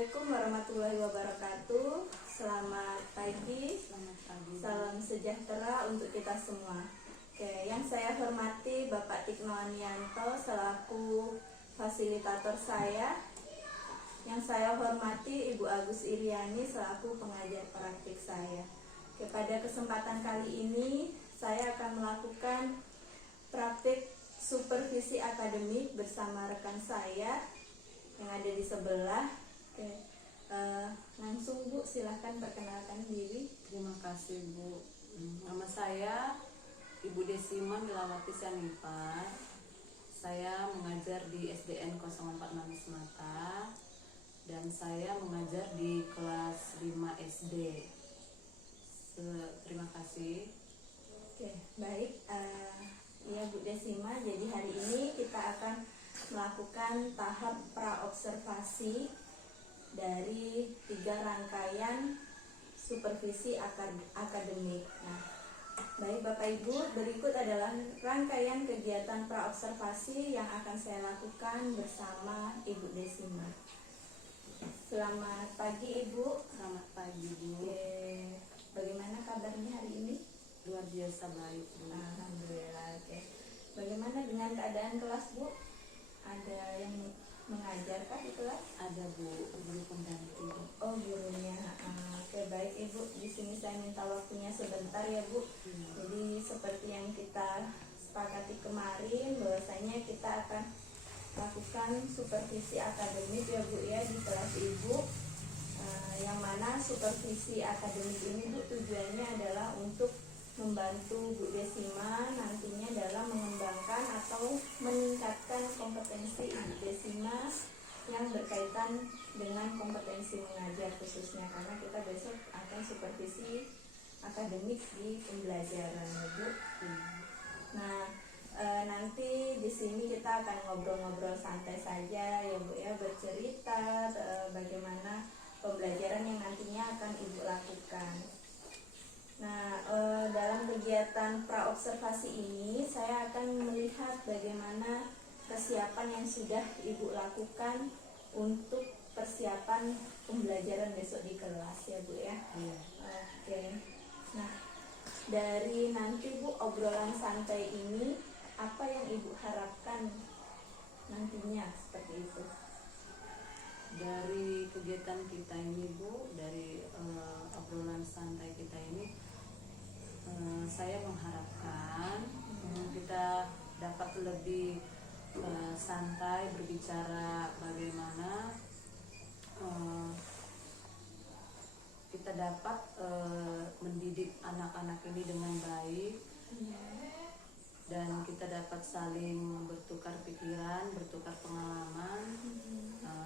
Assalamualaikum warahmatullahi wabarakatuh. Selamat pagi. Salam sejahtera untuk kita semua. Oke, yang saya hormati Bapak Tikno Anianto selaku fasilitator saya. Yang saya hormati Ibu Agus Iriani selaku pengajar praktik saya. Oke, pada kesempatan kali ini saya akan melakukan praktik supervisi akademik bersama rekan saya yang ada di sebelah. Oke, langsung Bu, silahkan perkenalkan diri. Terima kasih Bu. Nama saya Ibu Desima Milawati Sanipar. Saya mengajar di SDN 046 Mata dan saya mengajar di kelas 5 SD. Terima kasih. Oke, baik. Ya Bu Desima, jadi hari ini kita akan melakukan tahap praobservasi dari 3 rangkaian supervisi akademik. Nah, baik Bapak Ibu, berikut adalah rangkaian kegiatan praobservasi yang akan saya lakukan bersama Ibu Desima. Selamat pagi Ibu. Selamat pagi Bu. Oke, bagaimana kabarnya hari ini? Luar biasa baik Bu. Alhamdulillah. Oke, bagaimana dengan keadaan kelas Bu? Ada yang mengajarkah di kelas? Ada Bu, guru pengganti. Oh, gurunya. Oke, baik Ibu. Di sini saya minta waktunya sebentar ya Bu. Jadi seperti yang kita sepakati kemarin, bahwasanya kita akan lakukan supervisi akademik ya Bu ya di kelas Ibu. Yang mana supervisi akademik ini Bu tujuannya adalah untuk membantu Bu Desima nantinya dalam mengembangkan atau meningkatkan kompetensi Ibu Desima yang berkaitan dengan kompetensi mengajar khususnya, karena kita besok akan supervisi akademik di pembelajaran Bu. Nah, nanti di sini kita akan ngobrol-ngobrol santai saja ya Bu ya, bercerita bagaimana pembelajaran yang nantinya akan Ibu lakukan. Nah, dalam kegiatan praobservasi ini saya akan melihat bagaimana persiapan yang sudah Ibu lakukan untuk persiapan pembelajaran besok di kelas ya Bu ya. Oke. Nah, dari nanti Bu obrolan santai ini apa yang Ibu harapkan nantinya seperti itu? Dari kegiatan kita ini Bu, dari obrolan santai kita ini, saya mengharapkan kita dapat lebih santai berbicara bagaimana kita dapat mendidik anak-anak ini dengan baik, dan kita dapat saling bertukar pikiran, bertukar pengalaman,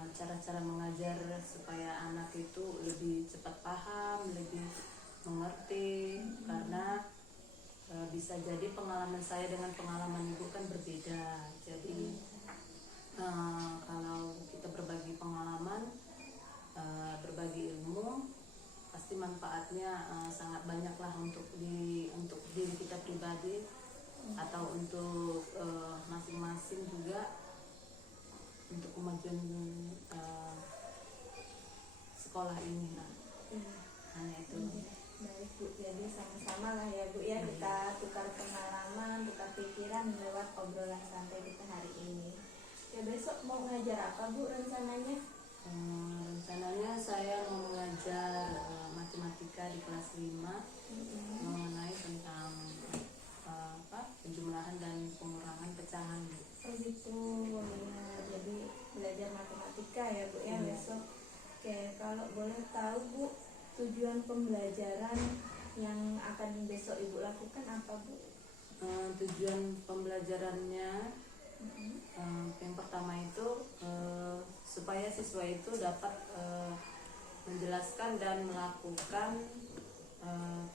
cara-cara mengajar supaya anak itu lebih cepat paham, lebih mengerti, karena bisa jadi pengalaman saya dengan pengalaman Ibu kan berbeda. Jadi kalau kita berbagi pengalaman, berbagi ilmu, pasti manfaatnya sangat banyak lah untuk diri kita pribadi atau untuk masing-masing juga untuk kemajuan sekolah ini lah. Hanya itu. Baik Bu, jadi sama-sama lah ya Bu ya, kita tukar pengalaman, tukar pikiran lewat obrolan santai kita hari ini. Ya, besok mau ngajar apa Bu rencananya? Rencananya saya mau mengajar matematika di kelas 5 mengenai tentang penjumlahan dan pengurangan pecahan Bu. Oh gitu, benar. Jadi belajar matematika ya Bu ya besok. Oke, kalau boleh tahu Bu, tujuan pembelajaran yang akan besok Ibu lakukan apa Bu? Tujuan pembelajarannya yang pertama itu supaya siswa itu dapat menjelaskan dan melakukan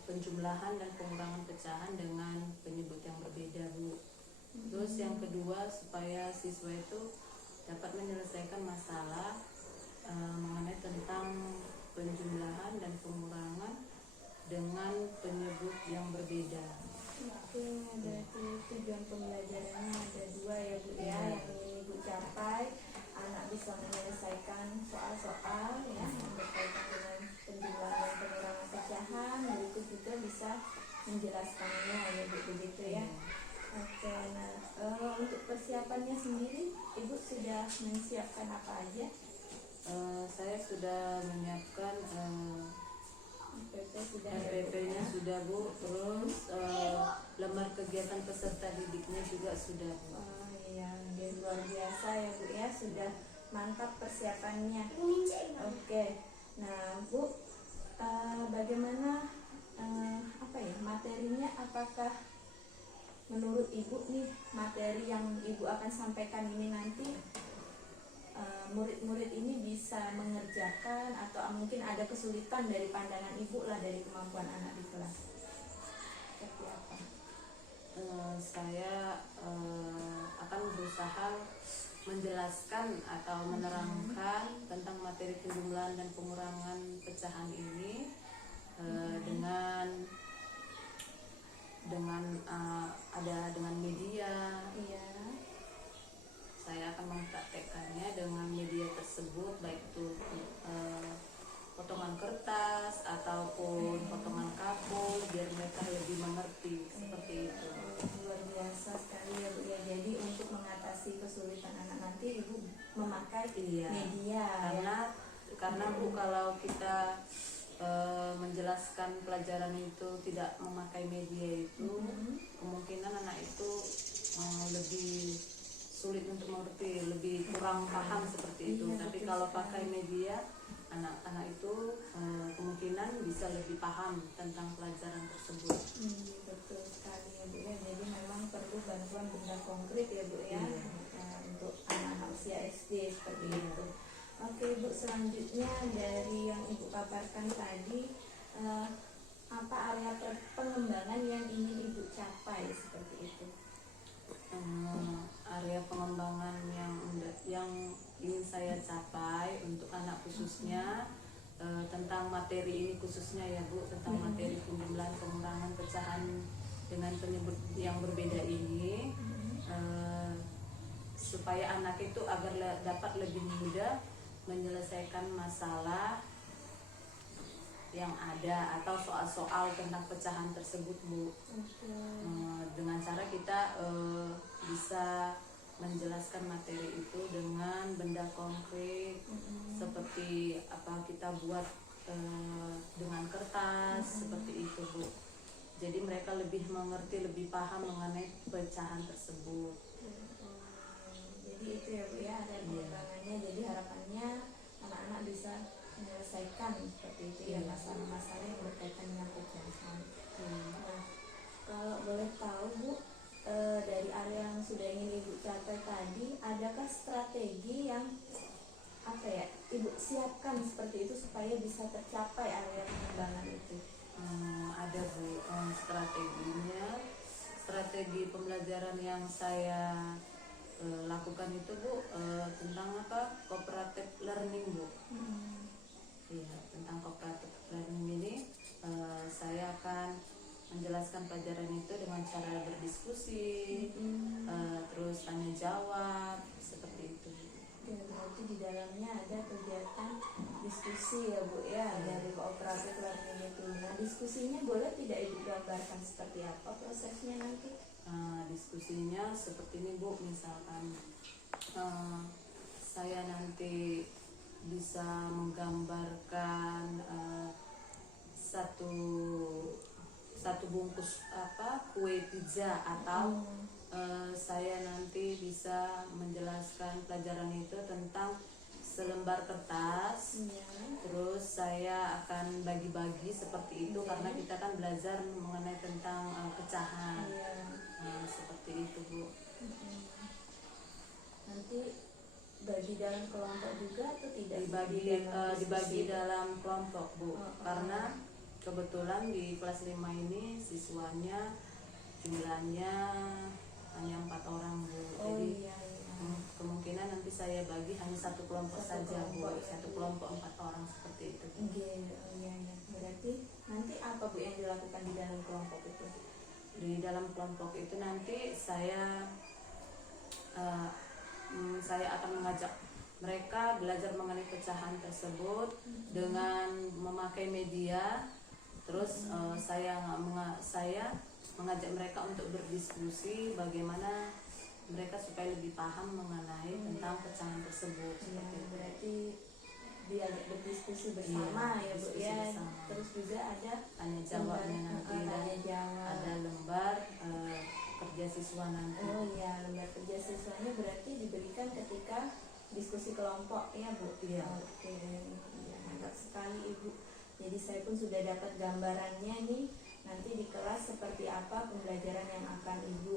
penjumlahan dan pengurangan pecahan dengan penyebut yang berbeda Bu. Terus yang kedua, supaya siswa itu dapat menyelesaikan masalah mengenai tentang penjumlahan dan pengurangan dengan penyebut yang berbeda. Oke, berarti tujuan pembelajarannya ada 2 ya Bu ya, yang ingin Ibu capai, anak bisa menyelesaikan soal-soal menyiapkan apa aja? Saya sudah menyiapkan RPP sudah. RPP-nya sudah Bu, terus lembar kegiatan peserta didiknya juga sudah Bu. Oh iya, dia luar biasa ya Bu ya, sudah mantap persiapannya. Oke, nah Bu, bagaimana apa ya materinya? Apakah menurut Ibu nih materi yang Ibu akan sampaikan ini nanti murid-murid ini bisa mengerjakan atau mungkin ada kesulitan dari pandangan Ibu lah dari kemampuan anak di kelas? Seperti apa? Saya akan berusaha menjelaskan atau menerangkan tentang materi penjumlahan dan pengurangan pecahan ini dengan media. Iya. Saya akan mempraktekkannya dengan media tersebut, baik itu potongan kertas ataupun potongan kapur, biar mereka lebih mengerti seperti itu. Luar biasa sekali ya Bu ya. Jadi untuk mengatasi kesulitan anak nanti Ibu memakai media Karena Bu, kalau kita menjelaskan pelajaran itu tidak memakai media itu, kemungkinan anak itu lebih sulit untuk mengerti, lebih kurang paham seperti itu. Tapi kalau pakai media, anak-anak itu kemungkinan bisa lebih paham tentang pelajaran tersebut. Betul sekali ya Bu ya. Jadi memang perlu bantuan benda konkret ya Bu ya, untuk anak-anak usia SD seperti itu. Oke Bu, selanjutnya dari yang Ibu paparkan tadi, apa area pengembangan yang ingin Ibu capai seperti itu? Area pengembangan yang ingin saya capai untuk anak khususnya tentang materi ini khususnya ya Bu, tentang materi penjumlahan pengurangan pecahan dengan penyebut yang berbeda ini, supaya anak itu agar dapat lebih mudah menyelesaikan masalah yang ada atau soal-soal tentang pecahan tersebut Bu. Dengan cara kita bisa menjelaskan materi itu dengan benda konkret, seperti apa kita buat dengan kertas, seperti itu Bu. Jadi mereka lebih mengerti, lebih paham mengenai pecahan tersebut. Jadi itu ya Bu ya, ada pengembangannya. Jadi harapannya anak-anak bisa menyelesaikan seperti itu ya masalah-masalah yang berkaitan dengan pecahan. Nah, kalau boleh tahu Bu, dari area yang sudah ingin Ibu capai tadi, adakah strategi yang apa ya Ibu siapkan seperti itu supaya bisa tercapai area pengembangan itu? Ada Bu, strategi pembelajaran yang saya lakukan itu Bu, tentang cooperative learning Bu. Iya, tentang cooperative learning ini saya akan menjelaskan pelajaran itu dengan cara berdiskusi, terus tanya jawab, seperti itu. Ya, berarti di dalamnya ada kegiatan diskusi ya Bu ya, dari cooperative learning itu. Nah, diskusinya boleh tidak Ibu gambarkan seperti apa prosesnya nanti? Diskusinya seperti ini Bu, misalkan saya nanti bisa menggambarkan satu bungkus kue pizza, atau saya nanti bisa menjelaskan pelajaran itu tentang selembar kertas. Terus saya akan bagi-bagi seperti itu, karena kita kan belajar mengenai tentang pecahan. Seperti itu Bu. Nanti bagi dalam kelompok juga atau tidak? Dibagi dalam kelompok Bu, karena kebetulan di kelas 5 ini siswanya jumlahnya hanya 4 orang Bu. Jadi kemungkinan nanti saya bagi hanya satu kelompok saja Bu, satu kelompok 4 orang seperti itu. Berarti nanti apa Bu yang dilakukan di dalam kelompok itu? Di dalam kelompok itu nanti saya akan mengajak mereka belajar mengenai pecahan tersebut dengan memakai media. Terus saya mengajak mereka untuk berdiskusi bagaimana mereka supaya lebih paham mengenai tentang pecahan tersebut Ya, seperti itu. berarti diajak berdiskusi bersama Iya, ya Bu diskusi ya. bersama. Terus juga ada Tanya jawabnya nanti dan tanya jawab. ada lembar kerja siswa nanti. Oh iya, lembar kerja siswanya berarti diberikan ketika diskusi kelompok ya Bu. Iya. Oke, ya, mantap sekali Ibu. Jadi saya pun sudah dapat gambarannya nih, nanti di kelas seperti apa pembelajaran yang akan Ibu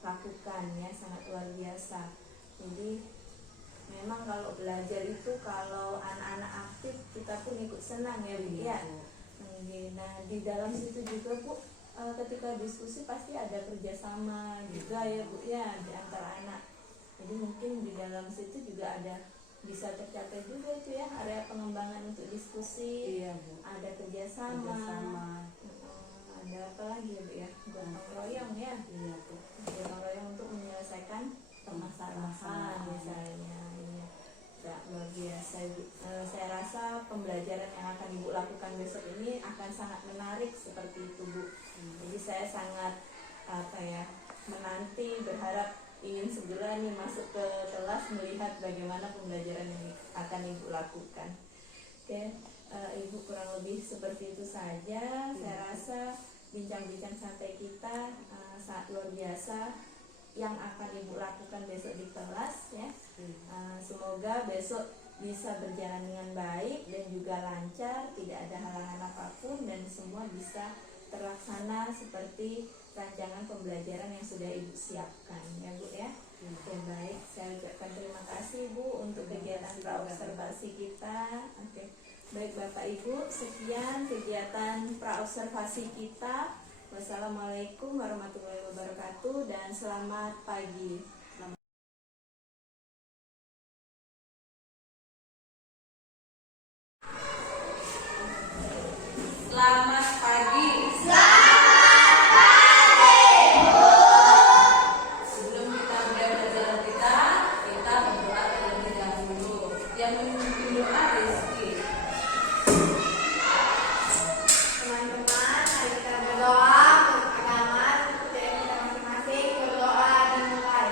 lakukan ya, sangat luar biasa. Jadi memang kalau belajar itu kalau anak-anak aktif kita pun ikut senang ya Bu ya. Nah di dalam situ juga Bu, ketika diskusi pasti ada kerjasama juga ya Bu ya di antara anak. Jadi mungkin di dalam situ juga ada bisa tercapai juga itu ya area pengembangan untuk diskusi. Iya Bu. Ada kerjasama. Ada apa lagi ya Bu ya, gotong royong ya. Iya Bu. Gotong royong untuk menyelesaikan permasalahan misalnya. Iya. Ya, luar biasa Ibu. Saya rasa pembelajaran yang akan Ibu lakukan besok ini akan sangat menarik seperti itu Bu. Jadi saya sangat menanti, berharap ingin segera nih masuk ke kelas melihat bagaimana pembelajaran yang akan Ibu lakukan. Oke, Ibu kurang lebih seperti itu saja. Saya rasa bincang-bincang santai kita sangat luar biasa yang akan Ibu lakukan besok di kelas ya. Semoga besok bisa berjalan dengan baik dan juga lancar, tidak ada halangan apapun dan semua bisa terlaksana seperti rancangan pembelajaran yang sudah Ibu siapkan ya Bu ya. Oke, baik, saya ucapkan terima kasih Bu untuk kegiatan praobservasi kita. Oke, baik Bapak Ibu, sekian kegiatan praobservasi kita. Wassalamualaikum warahmatullahi wabarakatuh dan selamat pagi. Selamat pagi. Sebelum kita mulai pelajaran kita berdoa terlebih dahulu. Yang memimpin doa Rizky. Teman-teman, mari kita berdoa untuk agama, untuk kita masing-masing. Berdoa dimulai.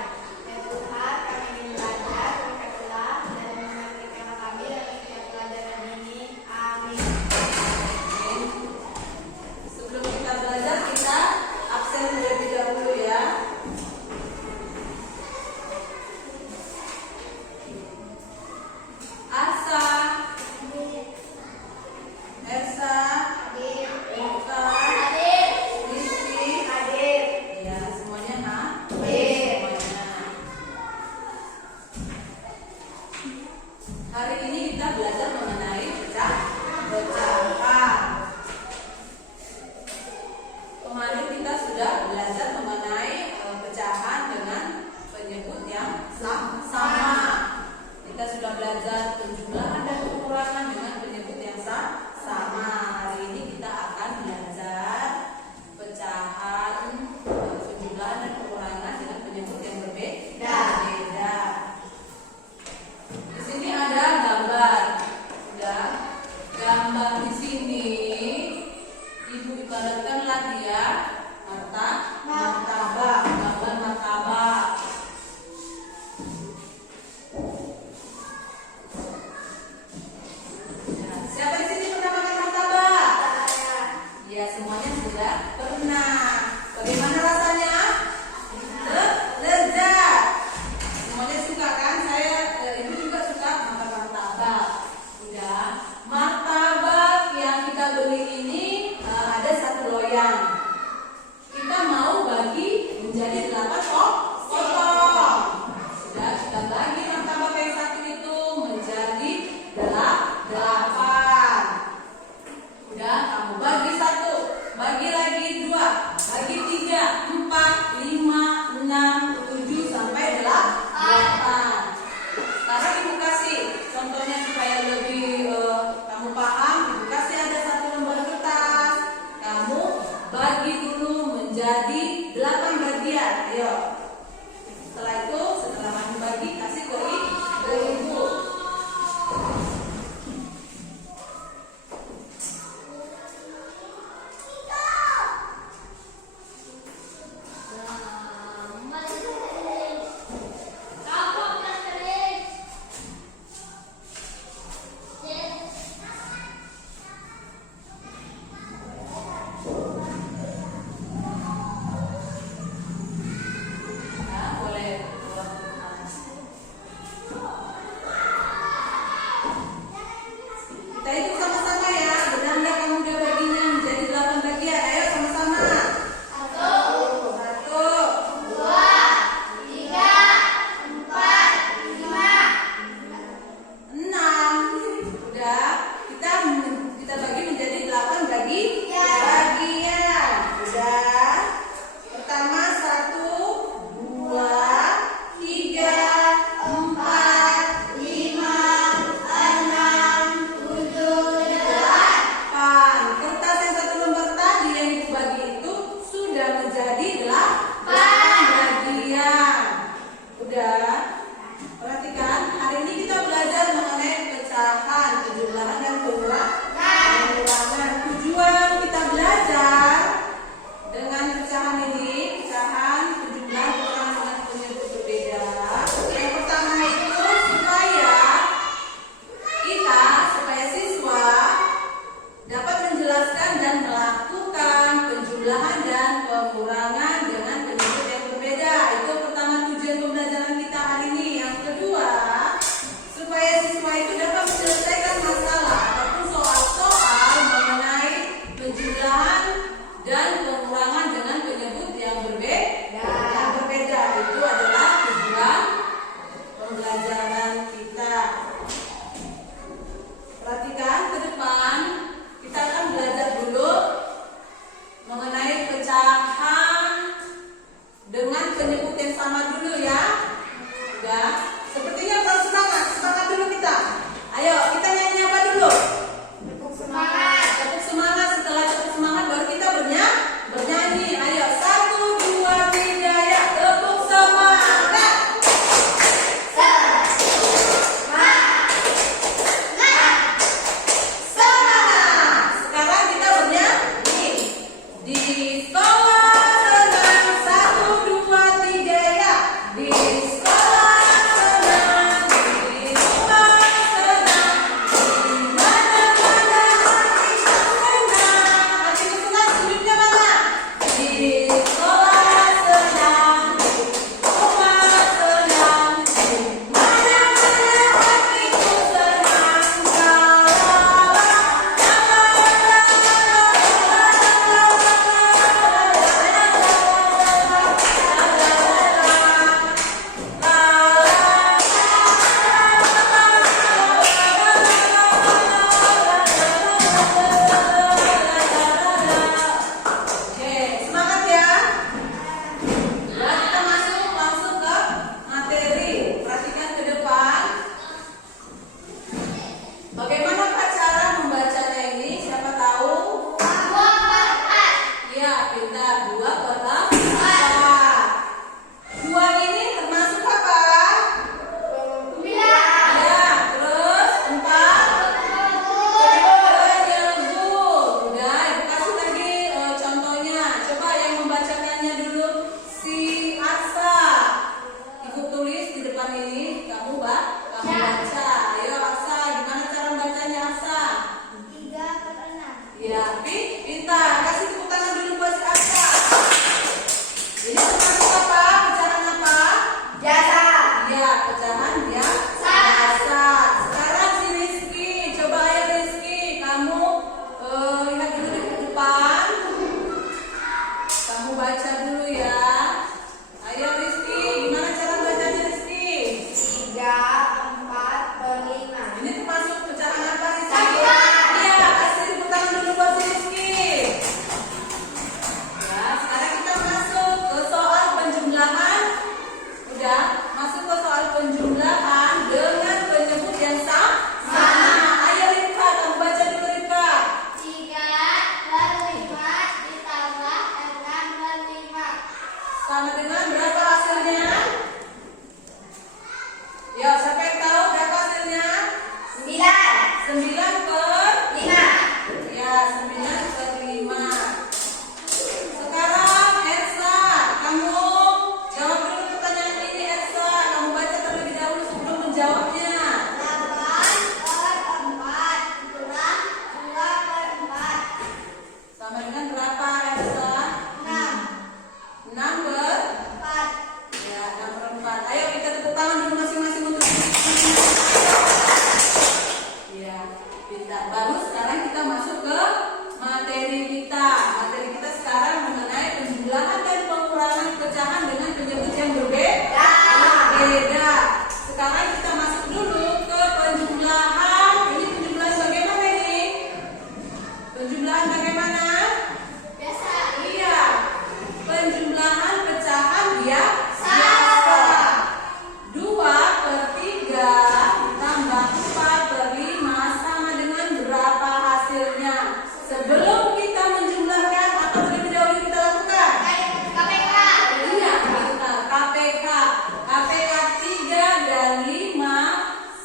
sekarang kita masuk ke materi kita. Materi kita sekarang mengenai penjumlahan dan pengurangan pecahan dengan penyebut yang berbeda. Sekarang kita masuk dulu ke penjumlahan. Ini penjumlahan bagaimana ini? Penjumlahan bagaimana? Biasa. Iya. Penjumlahan pecahan biasa. 2/3 ditambah 4/5 sama dengan berapa hasilnya? Sebelum kita menjumlahkan, apa terlebih dahulu kita lakukan? KPK. Iya, benar. KPK. KPK 3 dan 5.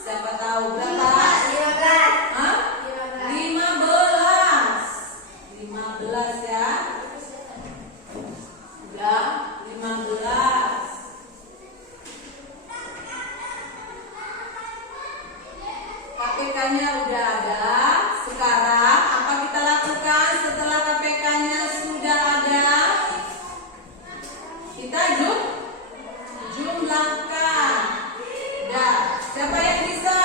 Siapa tahu berapa? 15. Hah? 15. 15 ya. Ya, 15. KPK-nya udah ada. Sekarang apa kita lakukan setelah KPK-nya sudah ada? Kita jumlahkan. Dah, siapa yang bisa?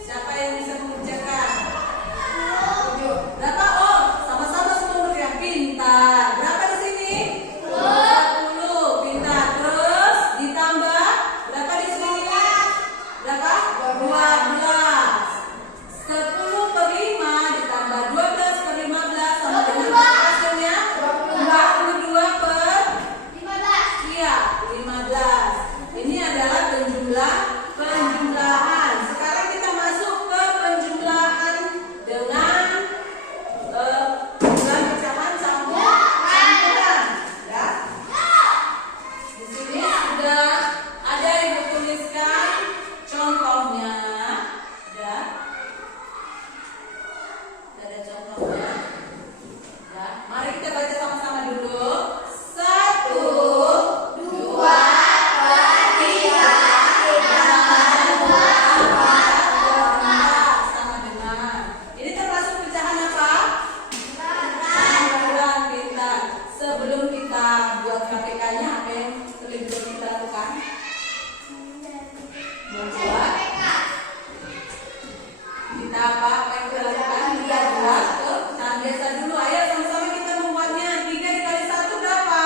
Siapa yang bisa mengerjakan? Berapa? Oh, sama-sama semua yang pintar. Berapa di sini? 10. Pintar. Terus ditambah berapa di sini? Berapa? 12. 10/5 ditambah 12/15 sama dengan berapa hasilnya? 22/15. Iya, 15. Ini adalah penjumlahan. Sekarang kita masuk ke penjumlahan dengan jumlah pecahan campuran. Ya. Di sini sudah ada yang tuliskan contohnya. Ya. Ada contohnya. Ya. Mari kita baca sama-sama dulu. 1, 2, 3 sama dengan. Ini termasuk pecahan apa? Campuran. Pintar. Sebelum kita buat KPK-nya, apa yang terlebih dahulu kita lakukan? Membuat. Kita apa yang kita lakukan? Kita buat ke pecahan biasa dulu. Ayo sama-sama kita membuatnya. 3 dikali 1 berapa?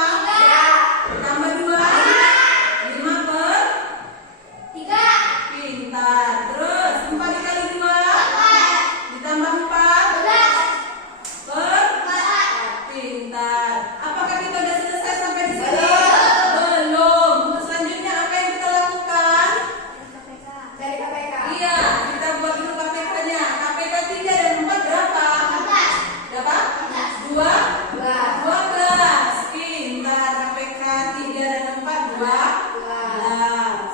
Tambah 2. 5/3. Pintar. Terus 4 dikali 2 ditambah 4 pintar. Apakah kita sudah selesai sampai di sini? Belum. Selanjutnya apa yang kita lakukan? Dari KPK. Iya, kita buat dulu KPK-nya. KPK 3 dan 4 berapa? Berapa? 12. Pintar. KPK 3 dan 4 12.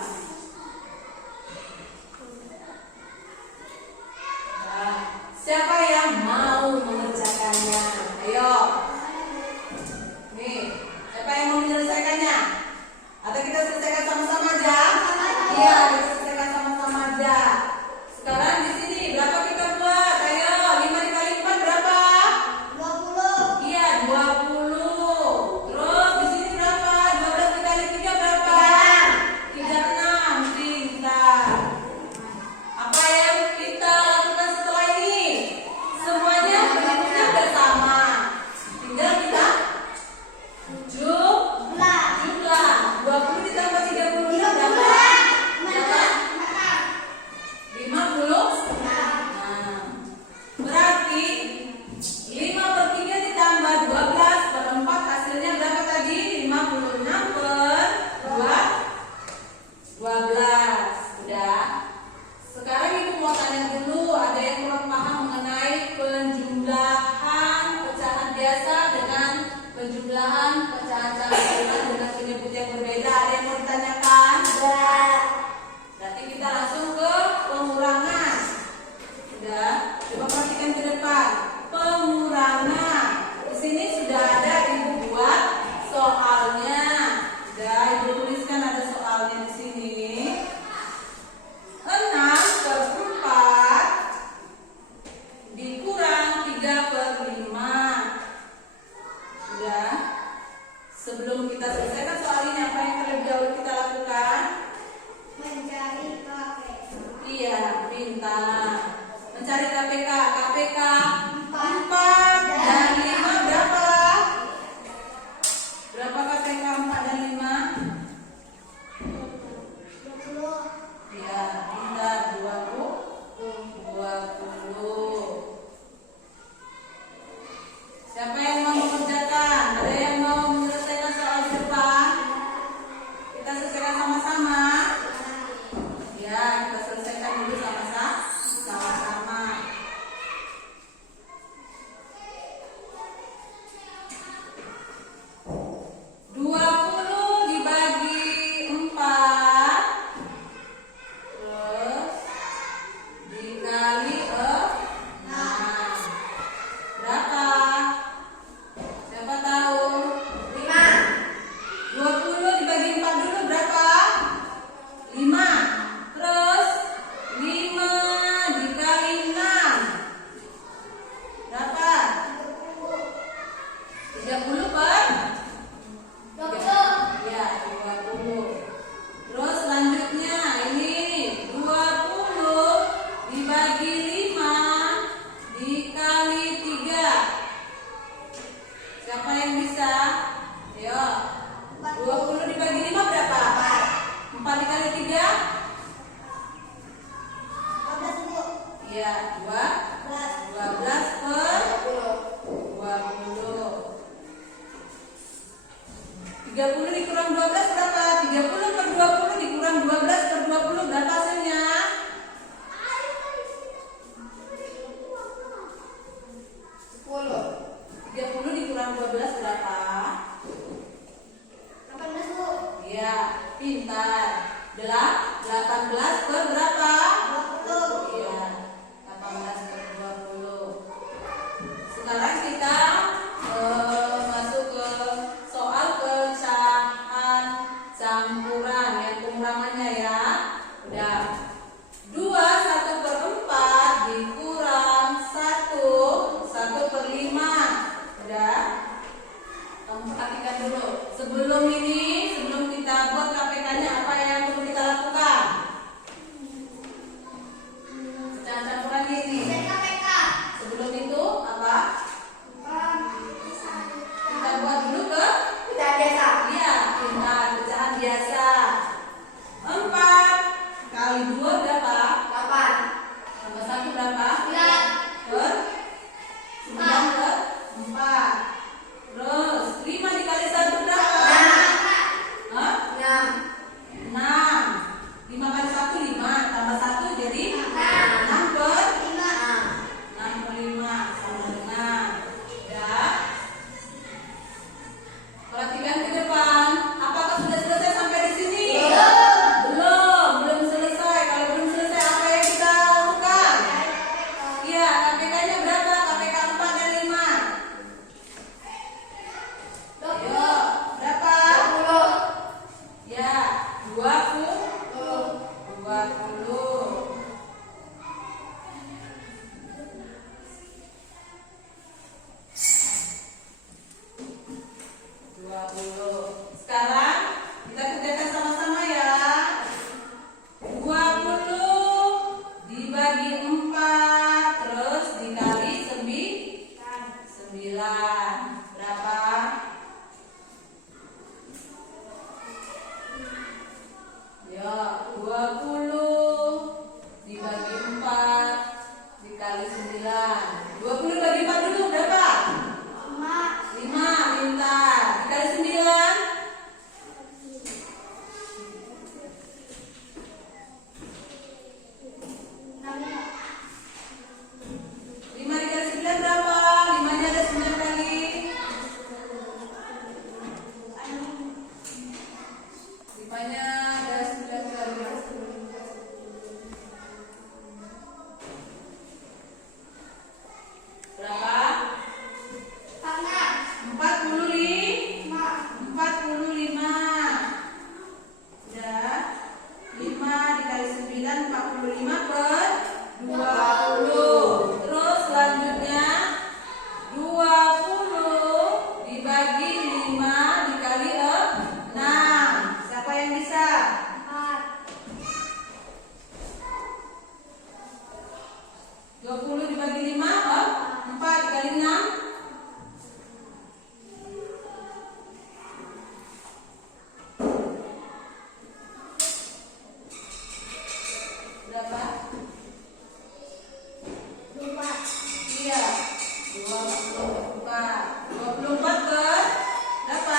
Nah, siapa yang mau mengerjakannya? Ayo. Nih, siapa yang mau menyelesaikannya? Atau kita selesaikan sama-sama aja? Iya, kita selesaikan sama-sama aja. Sekarang di sini berapa kita buat? Ayo, 5 dikali 4 berapa? 20. Iya, 20. Terus di sini berapa? 12 dikali 3 berapa? 36. Pintar. Apa yang kita lakukan setelah ini? Semuanya bentuknya sudah sama. Tinggal kita jumlah. 20 ditambah 36 berapa? 50. Nah, berarti 5/3 ditambah 12/4 hasilnya berapa tadi? 56/12. Udah. Sekarang ibu mau tanya dulu, ada yang kurang paham mengenai penjumlahan pecahan biasa dengan penjumlahan pecahan campuran dengan penyebut yang berbeda. Ada yang mau ditanyakan? Berarti kita langsung ke pengurangan. Udah, coba perhatikan ke depan. Pengurangan. Di sini sudah ada ibu buat soalnya. Udah, ibu tuliskan ada soalnya di sini. 6/4 dikurang 3/5. Udah. Sebelum kita selesaikan soal ini, apa yang terlebih dahulu kita lakukan? Mencari KPK. Iya, pintar. Mencari KPK. 30 dikurang 12 berapa? 30 per 20 dikurang 12 per 20 berapa hasilnya? 10. 30 dikurang 12 berapa? 18 Bu. Iya, pintar. 18 per berapa? 20. Iya, 18 per 20. Sekarang kita masuk ke soal pecahan campuran yang pengurangannya ya. Udah. 2/1/4 dikurang 1/5. Udah. Kamu perhatikan dulu. Sebelum kita buat KPK-nya apa yang perlu kita lakukan? Pecahan campuran ini. KPK. Sebelum itu apa? Kita buat dulu ke Kita biasa. iya, pintar pecahan biasa. 4 kali 2 berapa? 8. Tambah 1 berapa? 9. Per 9 per 4. Terus 5 dikali 1 berapa? 6. Hah? 6. 6. 5 kali 1 5 tambah 1 jadi 6 per 5. 6 per 5 sama dengan ya. Perhatikan ke depan. Apakah sudah selesai sampai di sini? Belum selesai. Kalau belum selesai apa yang kita lakukan? Iya, KPK-nya berapa? KPK 4 dan 5. Ayo, berapa? 20. Ya, 20. 20. Sekarang kita kerjakan sama-sama ya. 20 dibagi 4 terus dikali 9. Berapa? Ya, 20 dibagi 4 dikali 9. 20 dibagi 4 dulu berapa? 5, pintar. Dikali 9. 5 dikali 9 berapa? 5-nya ada 9 kali. 5-nya ada 9 kali. Berapa? 45. Ya. 5 dikali 9 45 per 20. Terus selanjutnya 20 dibagi 5 dikali 6. Siapa yang bisa? 20 dibagi 5 4 dikali 6. Berapa? 24. Iya, 24. 24 per berapa?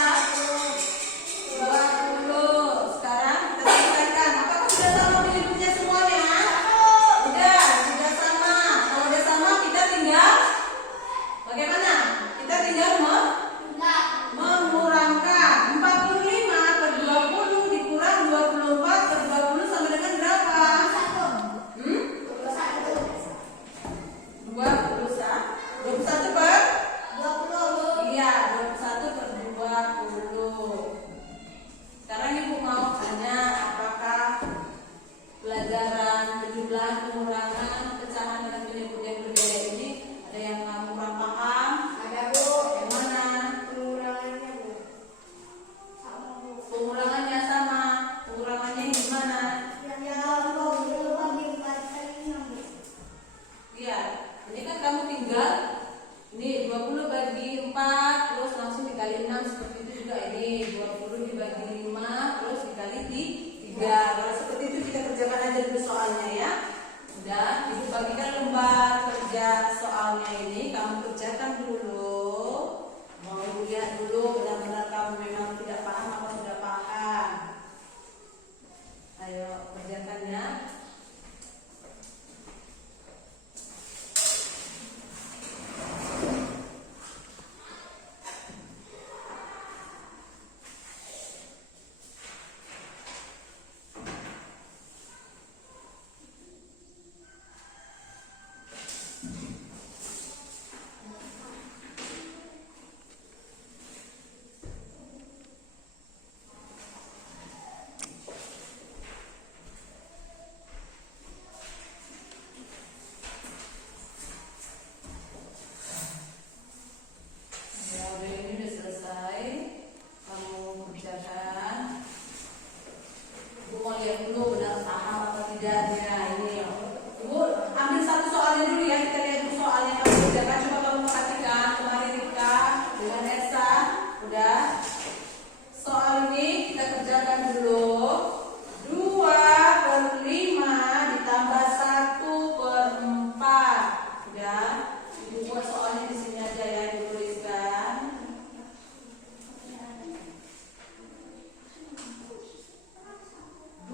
20. Sekarang kita selesaikan. Apakah sudah sama penyebutnya semuanya? Sudah sama. Kalau sudah sama kita tinggal bagaimana? Kita tinggal mengurangkan. 45 per 20 dikurang 24 per 20 sama dengan berapa? 21 per? Iya, 21 per 20. Sekarang Ibu mau tanya apakah pelajaran penjumlahan, pengurangan, pecahan dengan penyebut yang berbeda ini ada yang kurang paham? Yang mana? Pengurangannya sama. Pengurangannya gimana? Iya, ini kan kamu tinggal ini 20 bagi 4 terus langsung dikali 6 seperti itu juga ini 20 dibagi 5 terus dikali 3. Kalau seperti itu kita kerjakan aja dulu soalnya ya. Udah, Ibu bagikan lembar kerja soalnya ini kamu kerjakan dulu. Mau Ibu lihat dulu benar-benar kamu memang tidak paham Ibu buat soalnya di sini aja ya, Ibu tuliskan.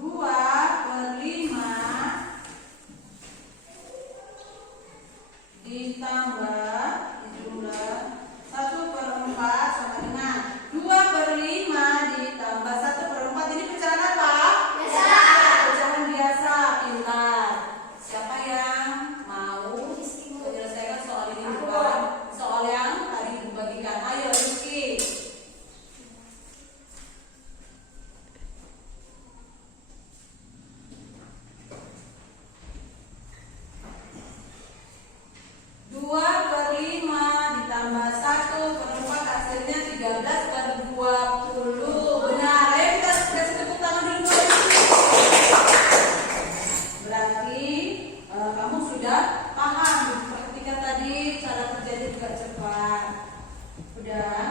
Dua per lima ditambah jumlah 1/4 sama dengan 2/5 ditambah 1/4. Ini pecahan apa? Biasa. Pecahan biasa. Pintar. Siapa yang mau menyelesaikan soal ini? Bukan soal yang tadi dibagikan. Ayo Rizky. Dua per lima ditambah 1/4 hasilnya 13/20. Benar. Ayo kita kasih tepuk tangan dulu. Berarti kamu sudah paham. Perhatikan tadi cara kerjanya juga cepat. Udah.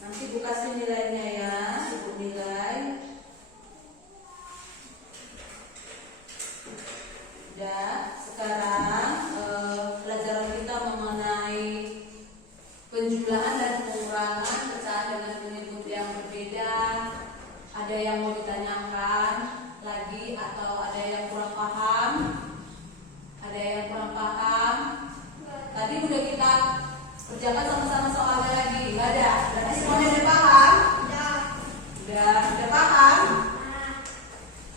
Nanti Bu kasih nilainya ya. Ibu nilai. Udah. Sekarang pelajaran kita mengenai penjumlahan dan pengurangan pecahan dengan penyebut yang berbeda. Ada yang mau ditanyakan lagi atau ada yang kurang paham? Ada yang kurang paham? Tadi udah kita kerjakan sama-sama soalnya lagi. Nggak ada? Berarti semuanya udah paham? Udah paham?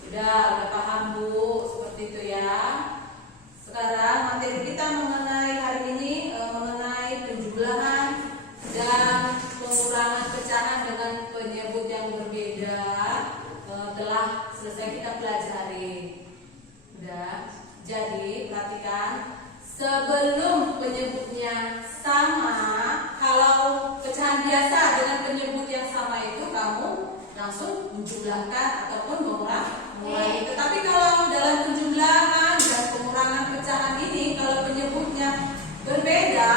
Udah paham Bu, seperti itu ya. Sekarang materi kita mengenai hari ini mengenai penjumlahan dan pengurangan pecahan dengan penyebut yang berbeda telah selesai kita pelajari. Udah. Jadi perhatikan, sebelum penyebutnya sama, kalau pecahan biasa dengan penyebut yang sama itu kamu langsung menjumlahkan ataupun mengurangi. Tetapi kalau dalam penjumlahan dan pengurangan pecahan ini, kalau penyebutnya berbeda,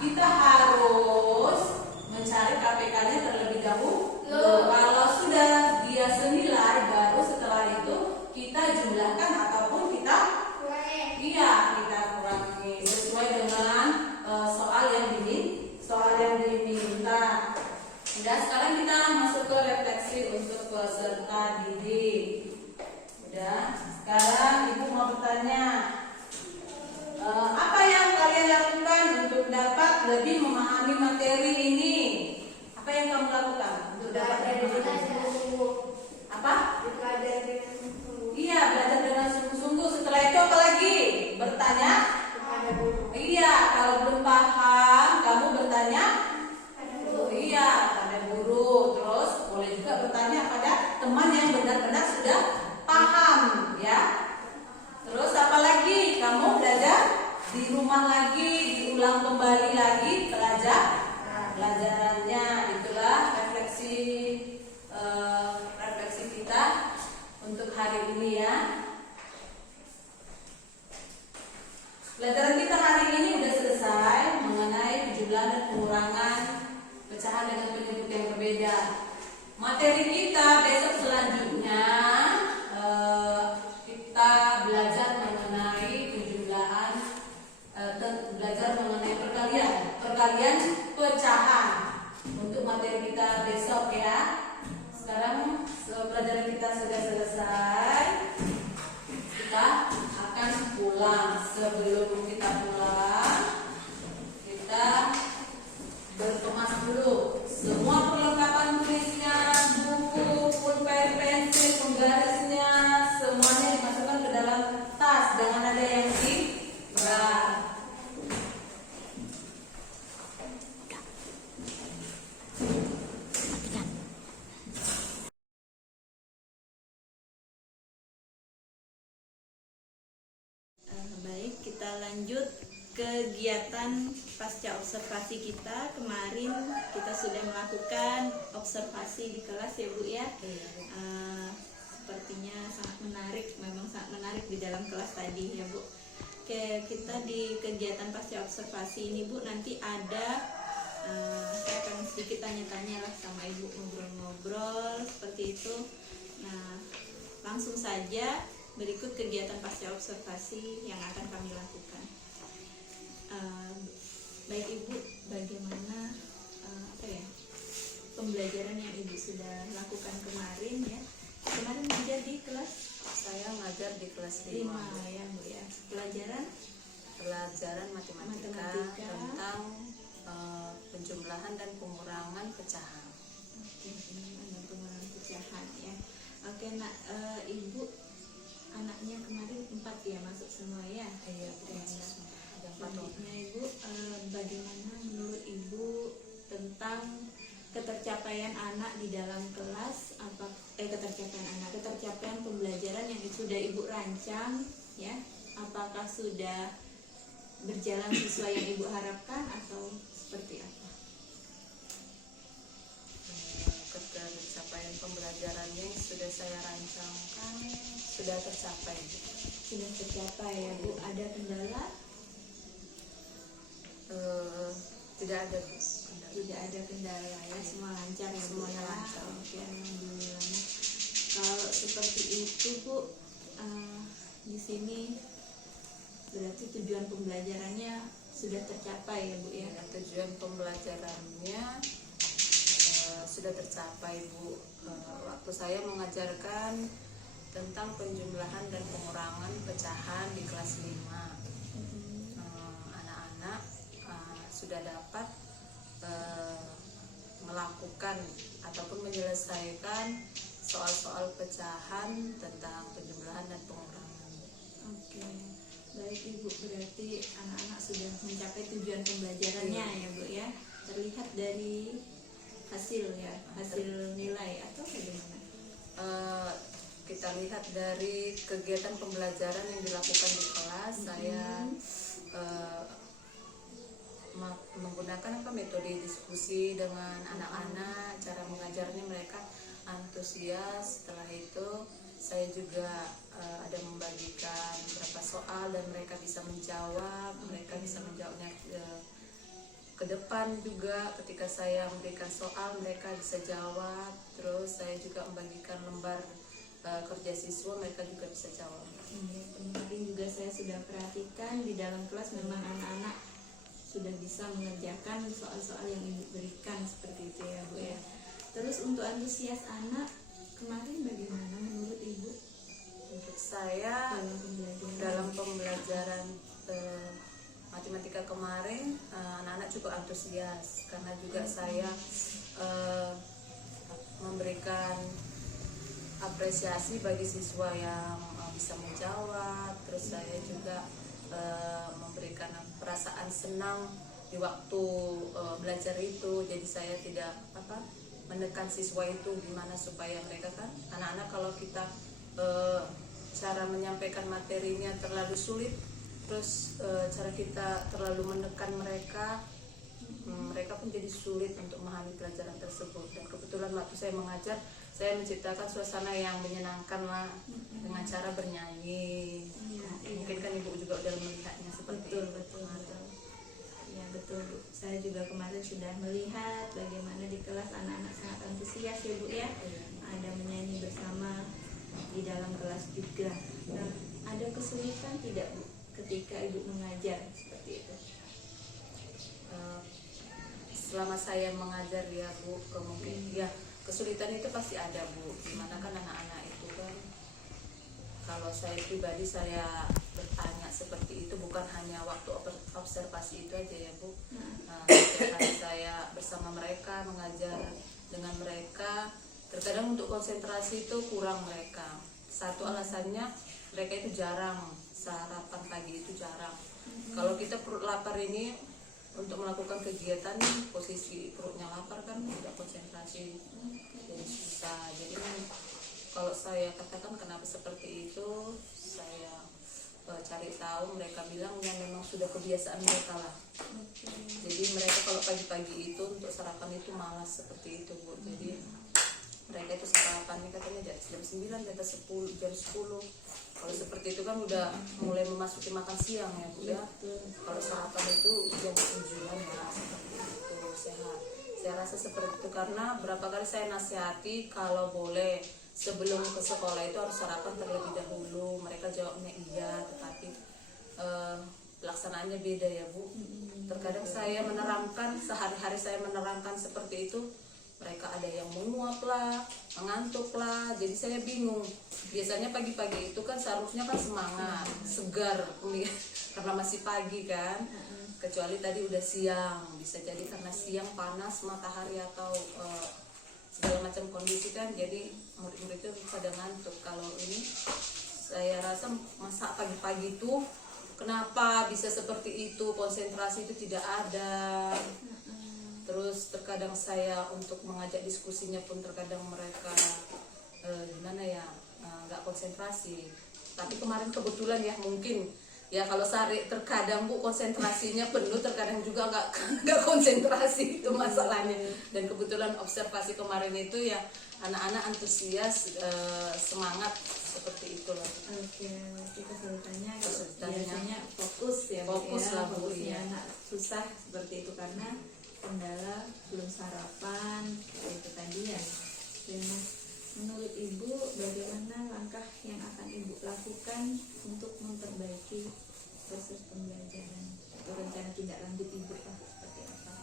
kita harus mencari KPK-nya terlebih dahulu. Kalau sudah dia senilai, baru setelah itu kita jumlahkan ataupun kita kurangi sesuai dengan soal yang diminta. Udah, sekarang kita masuk ke refleksi untuk peserta didik. Udah, sekarang Ibu mau bertanya, apa yang kalian lakukan untuk dapat lebih memahami materi ini? Apa yang kamu lakukan untuk dapat lebih memahami? Apa? Iya, belajar dengan sungguh-sungguh. Setelah itu apa lagi? Bertanya? Iya, kalau belum paham, kamu bertanya? Iya, pada guru. Terus boleh juga bertanya pada teman yang benar-benar sudah paham, ya. Terus apa lagi? Kamu belajar di rumah lagi, diulang kembali lagi pelajarannya. Itulah refleksi kita untuk hari ini ya. Pelajaran kita hari ini sudah selesai mengenai penjumlahan dan pengurangan pecahan dengan penyebut yang berbeda. Materi kita besok selanjutnya kita belajar mengenai penjumlahan, belajar mengenai perkalian pecahan untuk materi kita besok ya. Sekarang pelajaran kita sudah selesai. Kita akan pulang. Sebelum kita pulang, kita berkemas dulu semua perlengkapan tulisnya, buku, pulpen, pensil, penggarisnya, semuanya dimasukkan ke dalam tas. Jangan ada yang diberat. Baik, kita lanjut kegiatan pasca observasi kita. Kemarin kita sudah melakukan observasi di kelas ya Bu ya. Sepertinya sangat menarik, memang sangat menarik di dalam kelas tadi ya Bu. Oke, kita di kegiatan pasca observasi ini Bu, nanti ada saya akan sedikit tanya-tanya lah sama Ibu, ngobrol-ngobrol seperti itu. Nah, langsung saja berikut kegiatan pasca observasi yang akan kami lakukan. kelas 5 5. ya Bu ya. Pelajaran Pelajaran matematika, Matematika. tentang penjumlahan dan pengurangan pecahan. oke, ada pengurangan pecahan ya. Oke, nak Ibu anaknya kemarin 4 ya masuk semua ya. Iya, Ya, ada 4 orang. selanjutnya Ibu, bagaimana menurut Ibu tentang ketercapaian anak di dalam kelas, ketercapaian pembelajaran yang sudah Ibu rancang ya, apakah sudah berjalan sesuai yang Ibu harapkan atau seperti apa? Ketercapaian pembelajarannya yang sudah saya rancangkan sudah tercapai. Sudah tercapai ya Bu. Ada kendala? Tidak ada, Bu, kendala. Tidak ada kendala ya, semua lancar ya Bu. Semuanya ya? lancar. Oke, alhamdulillah. Nah, kalau seperti itu Bu, di sini berarti tujuan pembelajarannya sudah tercapai ya Bu ya. Ya, tujuan pembelajarannya sudah tercapai, Bu. Waktu saya mengajarkan tentang penjumlahan dan pengurangan pecahan di kelas 5, anak-anak sudah dapat melakukan ataupun menyelesaikan soal-soal pecahan tentang penjumlahan dan pengurangan. Oke, baik Ibu, berarti anak-anak sudah mencapai tujuan pembelajarannya ya Bu ya. Terlihat dari hasil ya, hasil nilai atau bagaimana? Kita lihat dari kegiatan pembelajaran yang dilakukan di kelas. Saya menggunakan metode diskusi dengan anak-anak, cara mengajarnya mereka antusias. Setelah itu saya juga ada membagikan beberapa soal dan mereka bisa menjawab. Mereka bisa menjawabnya ke depan juga. Ketika saya memberikan soal mereka bisa jawab. Terus saya juga membagikan lembar kerja siswa, mereka juga bisa jawab. Kemarin juga saya sudah perhatikan di dalam kelas memang anak-anak sudah bisa mengerjakan soal-soal yang Ibu berikan seperti itu ya Bu ya. Terus untuk antusias anak kemarin bagaimana menurut Ibu Untuk saya dalam pembelajaran matematika kemarin, anak-anak cukup antusias karena juga saya memberikan apresiasi bagi siswa yang bisa menjawab. Terus saya juga memberikan perasaan senang di waktu belajar itu. Jadi saya tidak menekan siswa itu gimana supaya mereka kan anak-anak, kalau kita cara menyampaikan materinya terlalu sulit, terus cara kita terlalu menekan mereka, mereka pun jadi sulit untuk memahami pelajaran tersebut. Dan kebetulan waktu saya mengajar, saya menciptakan suasana yang menyenangkan lah dengan cara bernyanyi. Mungkin kan Ibu juga udah melihatnya seperti itu. betul. Ya betul Bu. Saya juga kemarin sudah melihat bagaimana di kelas anak-anak sangat antusias ya Bu ya. Ada menyanyi bersama di dalam kelas juga. Nah, ada kesulitan tidak Bu ketika Ibu mengajar seperti itu? Selama saya mengajar ya Bu, mungkin ya kesulitan itu pasti ada Bu. Gimana kan anak-anak itu kan, kalau saya pribadi saya bertanya seperti itu bukan hanya waktu observasi itu aja ya Bu. Setiap hari saya bersama mereka, mengajar dengan mereka, terkadang untuk konsentrasi itu kurang mereka. Satu alasannya mereka itu jarang sarapan pagi, itu jarang. Kalau kita perut lapar ini untuk melakukan kegiatan, posisi perutnya lapar kan tidak konsentrasi, jadi susah. Jadi kalau saya katakan kenapa seperti itu, saya cari tahu, mereka bilang ya memang sudah kebiasaan mereka lah. Jadi mereka kalau pagi-pagi itu untuk sarapan itu malas seperti itu Bu. Jadi mereka itu sarapan katanya jam 9, jam 10, jam 10. Kalau seperti itu kan udah mulai memasuki makan siang ya Bu ya. Kalau sarapan itu jam 7-an ya, seperti itu. Saya rasa seperti itu karena berapa kali saya nasihati kalau boleh sebelum ke sekolah itu harus sarapan terlebih dahulu. Mereka jawabnya iya, tetapi pelaksanaannya beda ya Bu. Terkadang saya menerangkan, sehari-hari saya menerangkan seperti itu, mereka ada yang menguap lah, mengantuk lah, jadi saya bingung biasanya pagi-pagi itu kan seharusnya kan semangat, segar karena masih pagi kan. Kecuali tadi udah siang, bisa jadi karena siang panas matahari atau segala macam kondisi kan, jadi murid-murid itu pada ngantuk. Kalau ini saya rasa masa pagi-pagi itu kenapa bisa seperti itu, konsentrasi itu tidak ada. Terus terkadang saya untuk mengajak diskusinya pun terkadang mereka gimana ya, nggak konsentrasi. Tapi kemarin kebetulan ya, mungkin ya kalau Sari terkadang Bu konsentrasinya penuh, terkadang juga nggak konsentrasi, itu masalahnya. Dan kebetulan observasi kemarin itu ya anak-anak antusias, semangat seperti itu loh. Oke, kita kesulitannya Kesulitannya. biasanya fokus ya, Bu, Fokus ya. lah, Bu, Fokusnya iya. anak susah seperti itu karena kendala belum sarapan seperti itu tadi ya. Dan menurut Ibu bagaimana langkah yang akan Ibu lakukan untuk memperbaiki proses pembelajaran atau rencana tindak lanjut Ibu lah, seperti apa?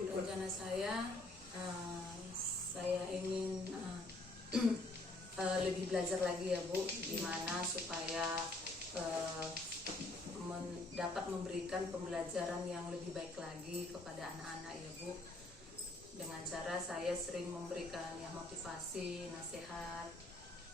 Rencana saya ingin lebih belajar lagi ya Bu, gimana supaya dapat memberikan pembelajaran yang lebih baik lagi kepada anak-anak ya Bu. Dengan cara saya sering memberikan ya motivasi, nasihat,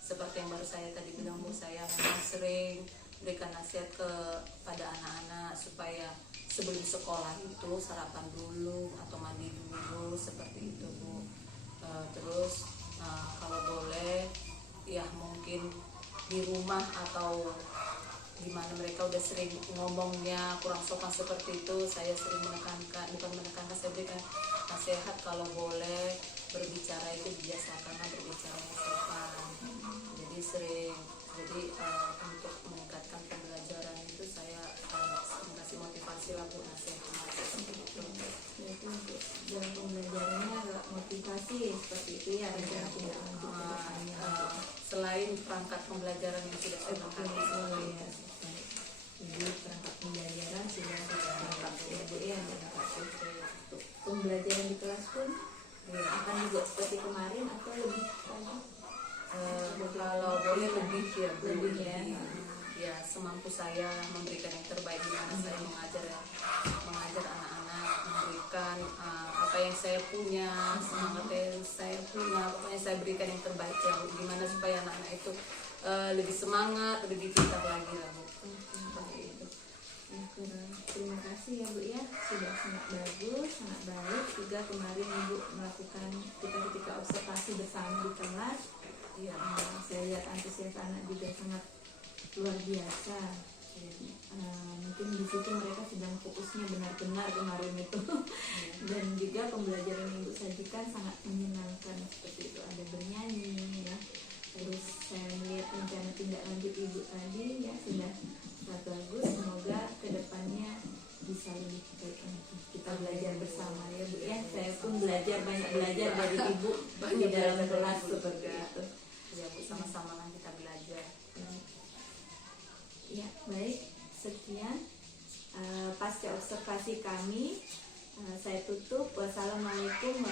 seperti yang baru saya tadi bilang Bu, saya memang sering berikan nasihat kepada anak-anak supaya sebelum sekolah itu sarapan dulu atau mandi dulu, seperti itu Bu. Terus kalau boleh ya mungkin di rumah atau dimana mereka udah sering ngomongnya kurang sopan seperti itu, saya sering menekankan, bukan menekankan, saya berikan nasihat kalau boleh berbicara itu biasakanlah berbicara yang sopan. Jadi untuk meningkatkan pembelajaran itu saya kasih motivasi lah Bu, nasihat seperti itu. Yaitu untuk dalam pembelajarannya adalah motivasi seperti itu ya, rencana tindak lanjut ke depannya. Selain perangkat pembelajaran yang sudah saya Ya. Jadi perangkat pembelajaran sudah lengkap ya Bu ya, lengkap. Untuk pembelajaran di kelas pun akan juga seperti kemarin atau lebih lagi? Kalau boleh lebih ya Bu, Lebih ya. Ya semampu saya memberikan yang terbaik di mana saya mengajar anak-anak, memberikan apa yang saya punya, semangat yang saya punya, pokoknya saya berikan yang terbaik ya Bu, gimana supaya anak-anak itu lebih semangat, lebih pintar lagi lah Bu. Seperti itu. Ya, terima kasih ya Bu ya, sudah sangat bagus, sangat baik. Juga kemarin Ibu melakukan ketika observasi bersama di kelas. Iya. Saya lihat antusias anak juga sangat luar biasa. Mungkin di situ mereka sedang fokusnya benar-benar kemarin itu. Dan juga pembelajaran yang Ibu sajikan sangat menyenangkan seperti itu, ada bernyanyi ya. Terus saya melihat rencana tindak lanjut Ibu tadi ya sudah sangat bagus. Semoga kedepannya bisa lebih baik lagi. Kita belajar bersama ya Bu ya. Saya pun banyak belajar dari Ibu di dalam kelas seperti itu. Ya Bu, sama-sama lah kita belajar. Ya baik, sekian pasca observasi kami. Saya tutup. Wassalamualaikum